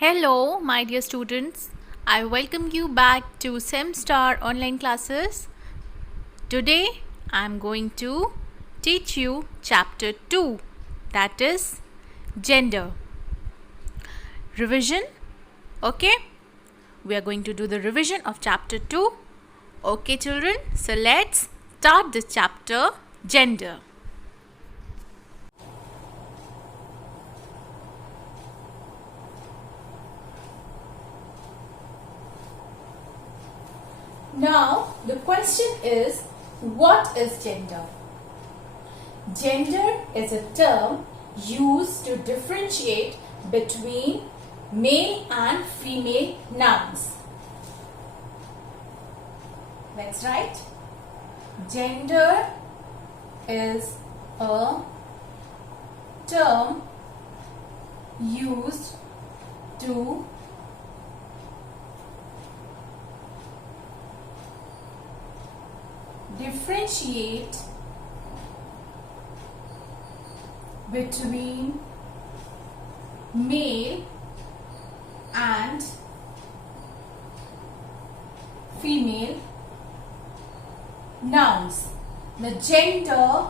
Hello, my dear students. I welcome you back to SEMStar online classes. Today I am going to teach you chapter 2, that is gender. Revision. Okay? We are going to do the revision of chapter 2. Okay, children? So let's start this chapter, gender. Now, the question is, what is gender? Gender is a term used to differentiate between male and female nouns. Let's write. Gender is a term used to differentiate between male and female nouns. The gender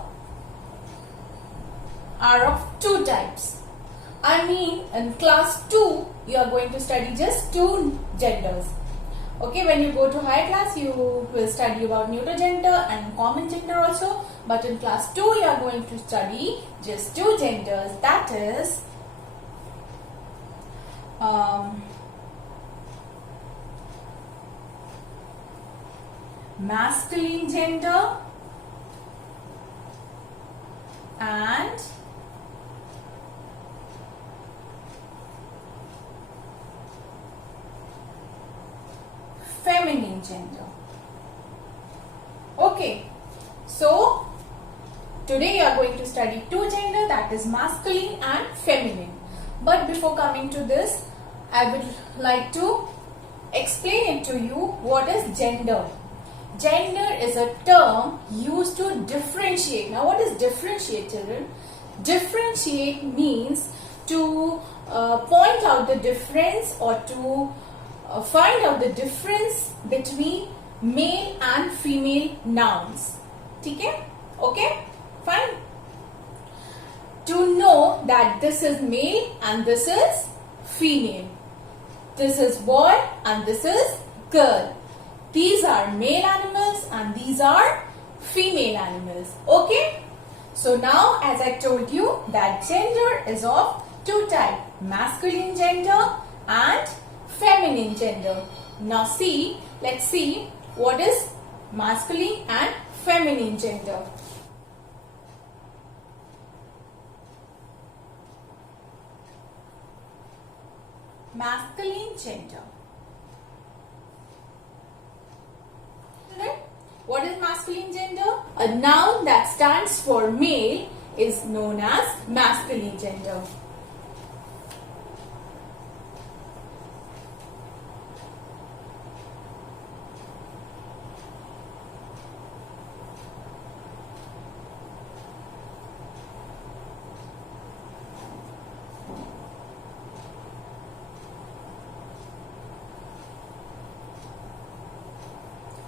are of two types. In class 2 you are going to study just two genders. Okay, when you go to higher class, you will study about neuter gender and common gender also. But in class 2, you are going to study just two genders. That is, masculine gender and feminine gender. Okay, so today you are going to study two gender, that is masculine and feminine. But before coming to this, I would like to explain it to you what is gender. Gender is a term used to differentiate. Now what is differentiate, children? Differentiate means to point out the difference or to find out the difference between male and female nouns. Okay? Okay? Fine. To know that this is male and this is female. This is boy and this is girl. These are male animals and these are female animals. Okay? So now, as I told you, that gender is of two types. Masculine gender and feminine gender. Now let's see what is masculine and feminine gender. Masculine gender. What is masculine gender? A noun that stands for male is known as masculine gender.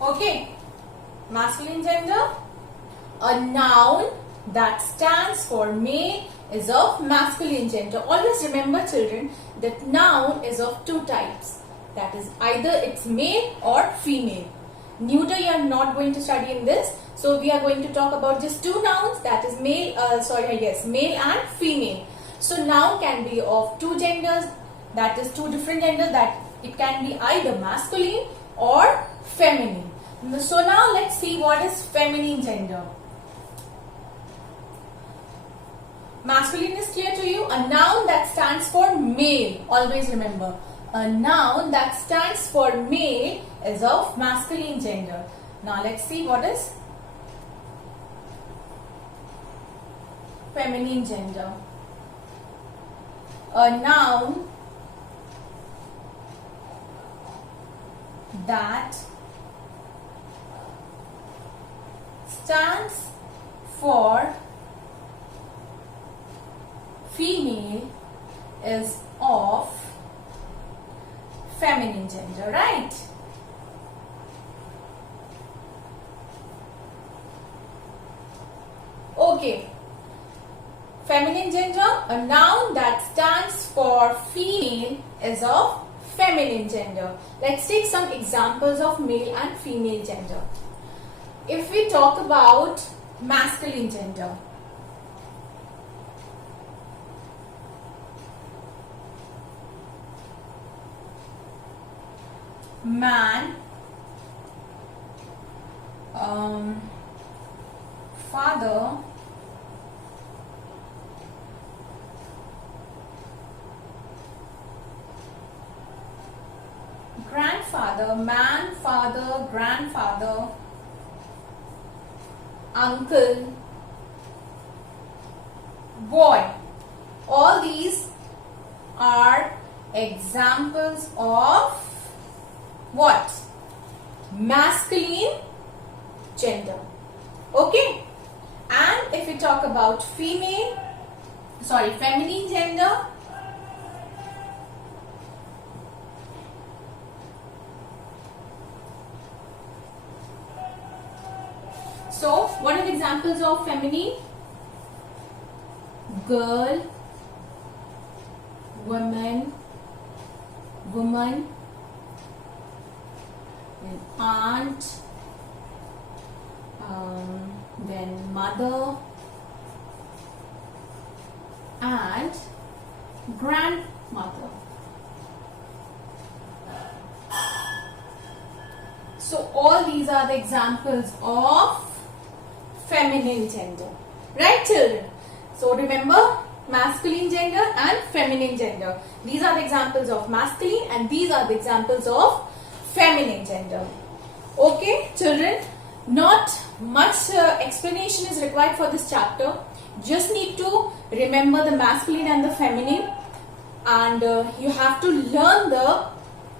Okay, masculine gender. A noun that stands for male is of masculine gender. Always remember, children, that noun is of two types. That is, either it's male or female. Neuter you are not going to study in this. So we are going to talk about just two nouns, that is male and female. So noun can be of two genders, that is two different genders, that it can be either masculine or feminine. So now let's see what is feminine gender. Masculine is clear to you. A noun that stands for male. Always remember. A noun that stands for male is of masculine gender. Now let's see what is feminine gender. A noun that stands for female is of feminine gender, right? Okay. Feminine gender, a noun that stands for female, is of feminine gender. Let's take some examples of male and female gender. If we talk about masculine gender, man, father, grandfather, man, father, grandfather, uncle, boy. All these are examples of what? Masculine gender. Okay? And if we talk about feminine gender, so what are the examples of feminine? Girl, woman, then aunt, then mother, and grandmother. So all these are the examples of feminine gender. Right, children? So remember, masculine gender and feminine gender. These are the examples of masculine and these are the examples of feminine gender. Okay, children? Not much explanation is required for this chapter. Just need to remember the masculine and the feminine, and you have to learn the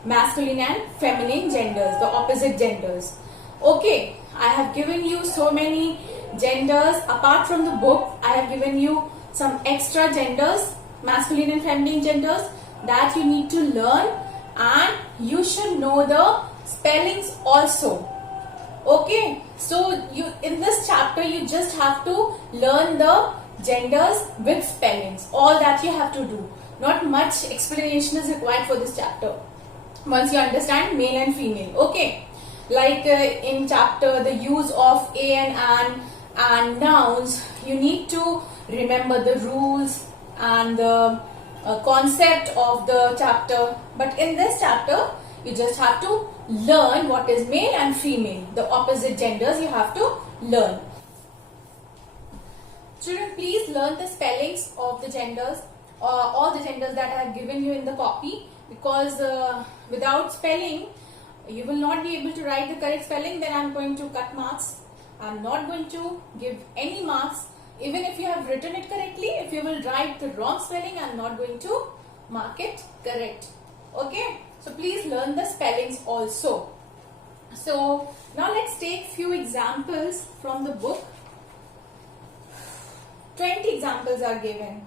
masculine and feminine genders, the opposite genders. Okay, I have given you so many genders. Apart from the book, I have given you some extra genders, masculine and feminine genders, that you need to learn, and you should know the spellings also. Okay, so in this chapter you just have to learn the genders with spellings. All that you have to do. Not much explanation is required for this chapter once you understand male and female. Okay, like in chapter the use of a and an and nouns, you need to remember the rules and the concept of the chapter. But in this chapter you just have to learn what is male and female, the opposite genders you have to learn. Children, please learn the spellings of the genders, all the genders that I have given you in the copy, because without spelling you will not be able to write the correct spelling. Then I am going to cut marks. I am not going to give any marks. Even if you have written it correctly, if you will write the wrong spelling, I am not going to mark it correct. Okay, so please learn the spellings also. So now let's take few examples from the book. 20 examples are given.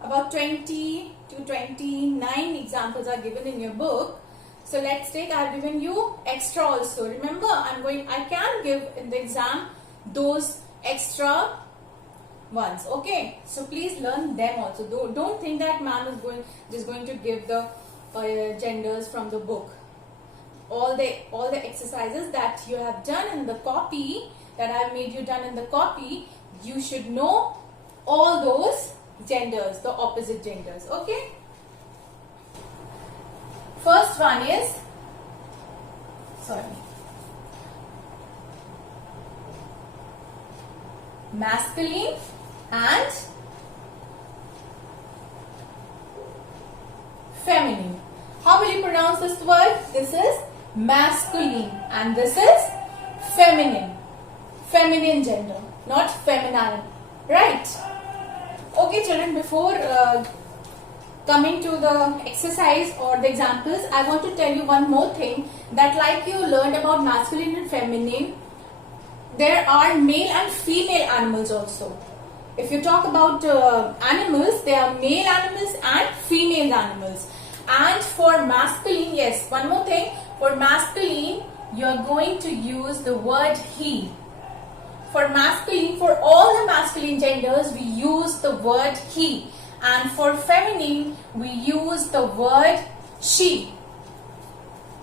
About 20 to 29 examples are given in your book. So let's take, I have given you extra also. Remember, I can give in the exam those extra ones. Okay, so please learn them also. Don't think that ma'am is just going to give the genders from the book. All the exercises that you have done in the copy, that I have made you done in the copy, you should know all those genders, the opposite genders. Okay. First one is, masculine and feminine. How will you pronounce this word? This is masculine and this is feminine. Feminine gender, not feminine. Right? Okay, children, before coming to the exercise or the examples, I want to tell you one more thing, that like you learned about masculine and feminine, there are male and female animals also. If you talk about animals, there are male animals and female animals. And for masculine, yes, one more thing. For masculine, you are going to use the word he. For masculine, for all the masculine genders, we use the word he. And for feminine, we use the word she.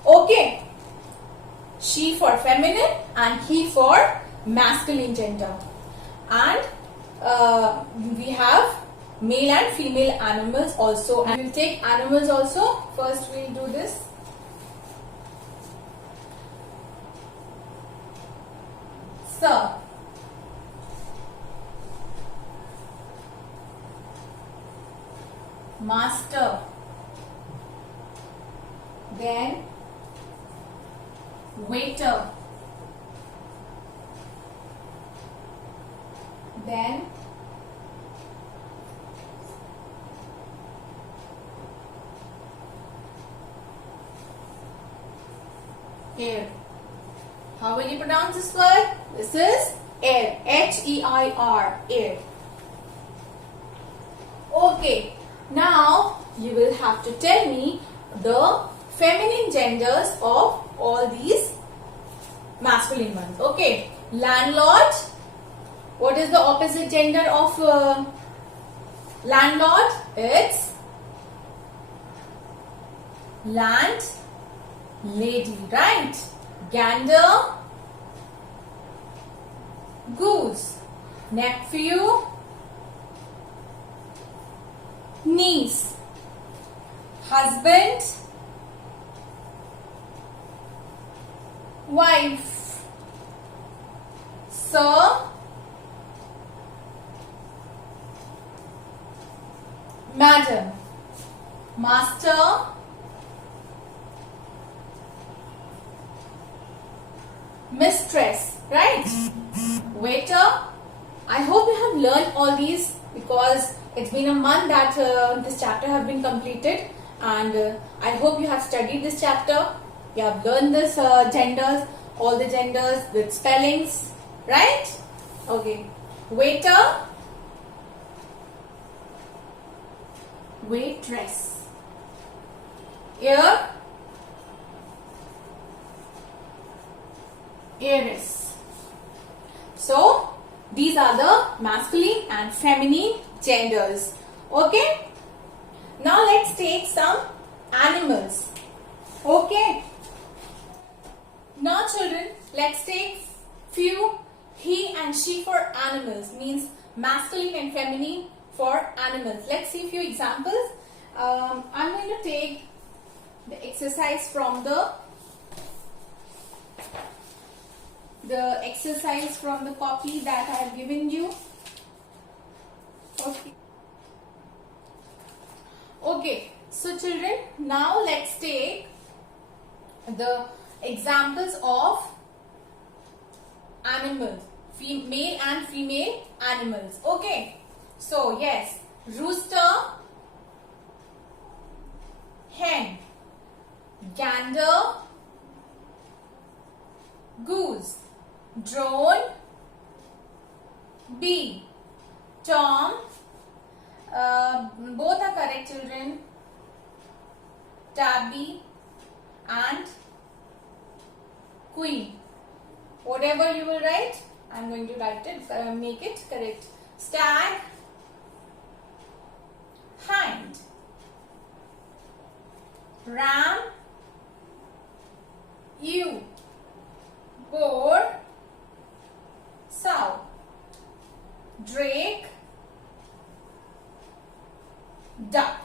Okay. She for feminine and he for masculine gender. And we have male and female animals also. And we'll take animals also. First we'll do this. Sir. Master. Then waiter. Then air. How will you pronounce this word? This is air. H-E-I-R. Air. Okay. Now you will have to tell me the feminine genders of all these masculine ones. Okay. Landlord. What is the opposite gender of landlord? It's land lady, right? Gander, goose. Nephew, niece. Husband, wife. Sir, madam. Master, mistress, right? Waiter. I hope you have learned all these because it's been a month that this chapter have been completed, and I hope you have studied this chapter. You have learned this genders, all the genders with spellings, right? Okay. Waiter, waitress. Ear, heiress. So these are the masculine and feminine genders. Okay. Now let's take some animals. Okay. Now children, let's take few he and she for animals, means masculine and feminine for animals. Let's see few examples. I'm going to take the exercise from the exercise from the copy that I have given you. Okay. Okay. So children, now let's take the examples of animals, male and female animals. Okay. So yes, rooster, hen, gander, goose, drone, bee, tom, both are correct children, tabby and queen. Whatever you will write, I am going to write it, make it correct. Stag, hind, ram, ewe, boar, sow, drake, duck.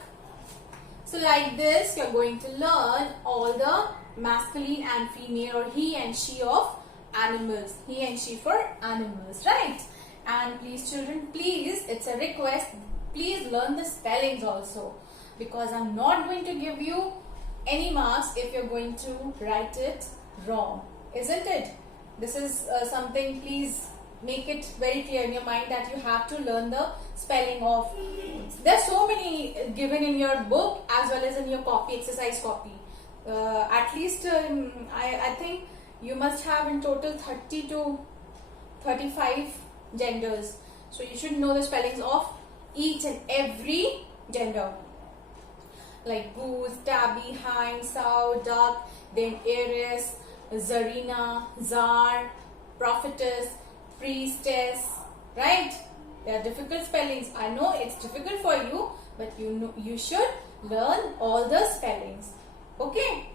So like this you are going to learn all the masculine and female or he and she of animals. He and she for animals, right? And please children, please, it's a request, please learn the spellings also, because I'm not going to give you any marks if you're going to write it wrong, isn't it? This is something, please make it very clear in your mind that you have to learn the spelling of. There's so many given in your book as well as in your copy, exercise copy. At least I think you must have in total 30 to 35 genders. So you should know the spellings of each and every gender. like goose, tabby, hind, sow, duck, then heiress, Zarina, Czar, prophetess, priestess, right? They are difficult spellings. I know it's difficult for you, but you should learn all the spellings. Okay.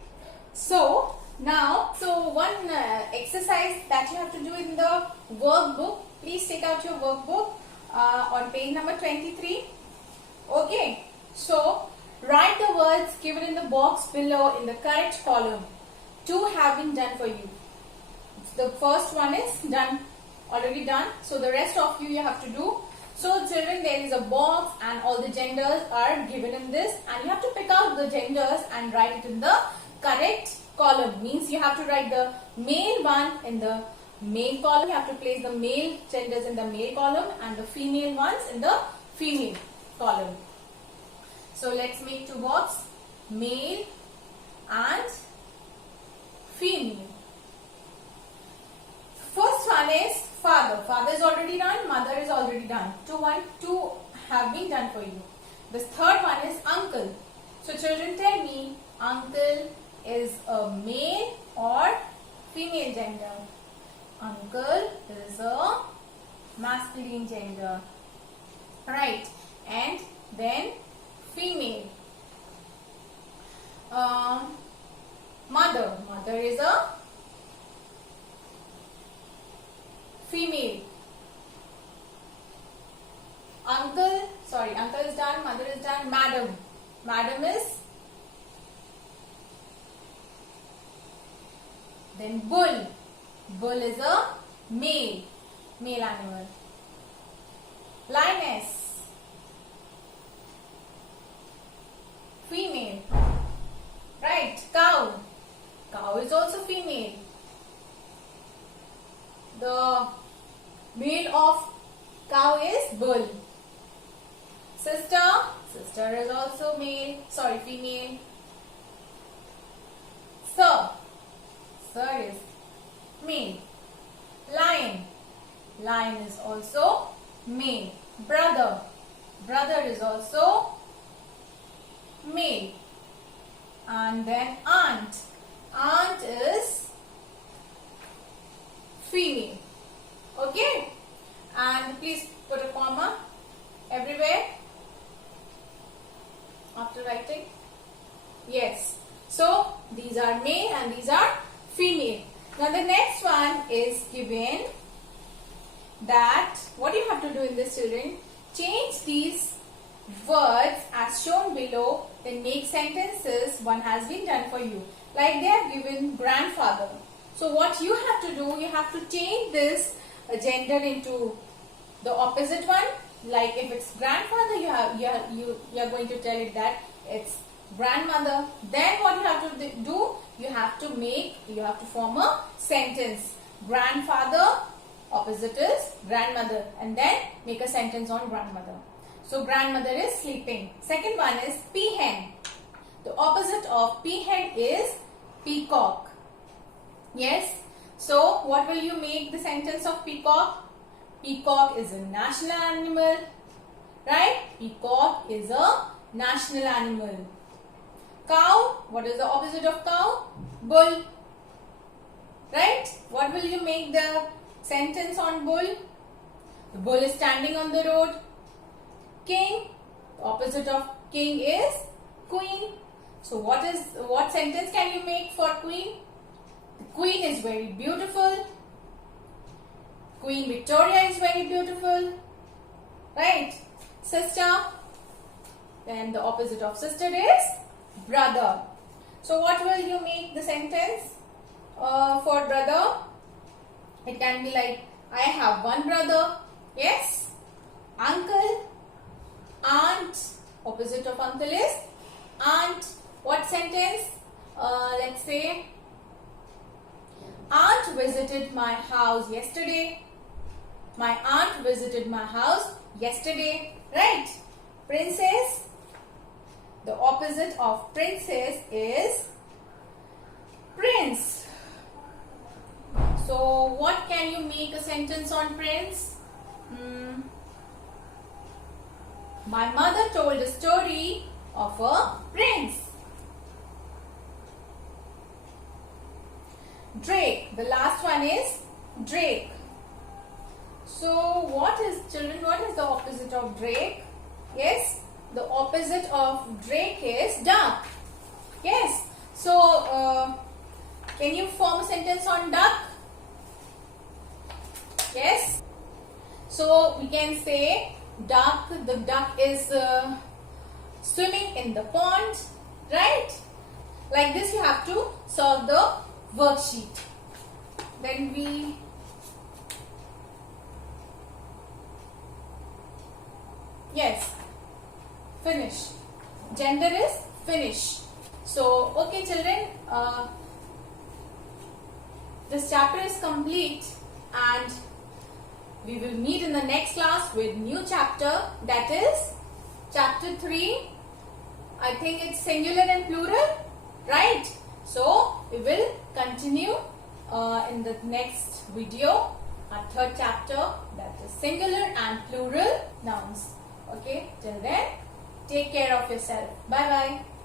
So now, one exercise that you have to do in the workbook. Please take out your workbook on page number 23. Okay. So write the words given in the box below in the correct column. 2 have been done for you. The first one is done, already done. So the rest of you have to do. So children, there is a box and all the genders are given in this, and you have to pick out the genders and write it in the correct column. Means you have to write the male one in the male column. You have to place the male genders in the male column and the female ones in the female column. So let's make 2 boxes, male and female. First one is father. Father is already done. Mother is already done. 2 have been done for you. The third one is uncle. So children, tell me, uncle is a male or female gender? Uncle is a masculine gender. Right. And then female. Mother. Mother is a female. Uncle is done, mother is done, madam. Madam is, then bull. Bull is a male animal. Lioness, female. Right, cow. Cow is also female. The male of cow is bull. Sister is also female. Sir is male. Lion is also male. Brother is also male. And then aunt is female. Okay, and please put a comma everywhere after writing. Yes, so these are male and these are female. Now the next one is given that what you have to do in this, children, change these words as shown below, then make sentences. One has been done for you. Like they have given grandfather. So what you have to do, you have to change this gender into the opposite one. Like if it's grandfather, you are going to tell it that it's grandmother. Then what you have to do, you have to form a sentence. Grandfather, opposite is grandmother, and then make a sentence on grandmother. So grandmother is sleeping. Second one is peahen. The opposite of peahen is peacock. Yes. So what will you make the sentence of peacock? Peacock is a national animal. Right? Peacock is a national animal. Cow. What is the opposite of cow? Bull. Right? What will you make the sentence on bull? The bull is standing on the road. King. The opposite of king is queen. So what sentence can you make for queen? The queen is very beautiful. Queen Victoria is very beautiful. Right? Sister. Then the opposite of sister is brother. So what will you make the sentence for brother? It can be like, I have one brother. Yes. Uncle. Aunt. Opposite of uncle is aunt. What sentence? Let's say, aunt visited my house yesterday. My aunt visited my house yesterday. Right? Princess. The opposite of princess is prince. So what can you make a sentence on prince? My mother told a story of a prince. Drake. The last one is drake. So what is, children, what is the opposite of drake? Yes, the opposite of drake is duck. Yes. So can you form a sentence on duck? Yes. So we can say duck, the duck is swimming in the pond, right? Like this you have to solve the worksheet. Then we finish. Gender is finish. So okay children, this chapter is complete and we will meet in the next class with new chapter, that is chapter 3. I think it's singular and plural, right? So we will continue in the next video, our third chapter, that is singular and plural nouns. Okay, till then, take care of yourself. Bye bye.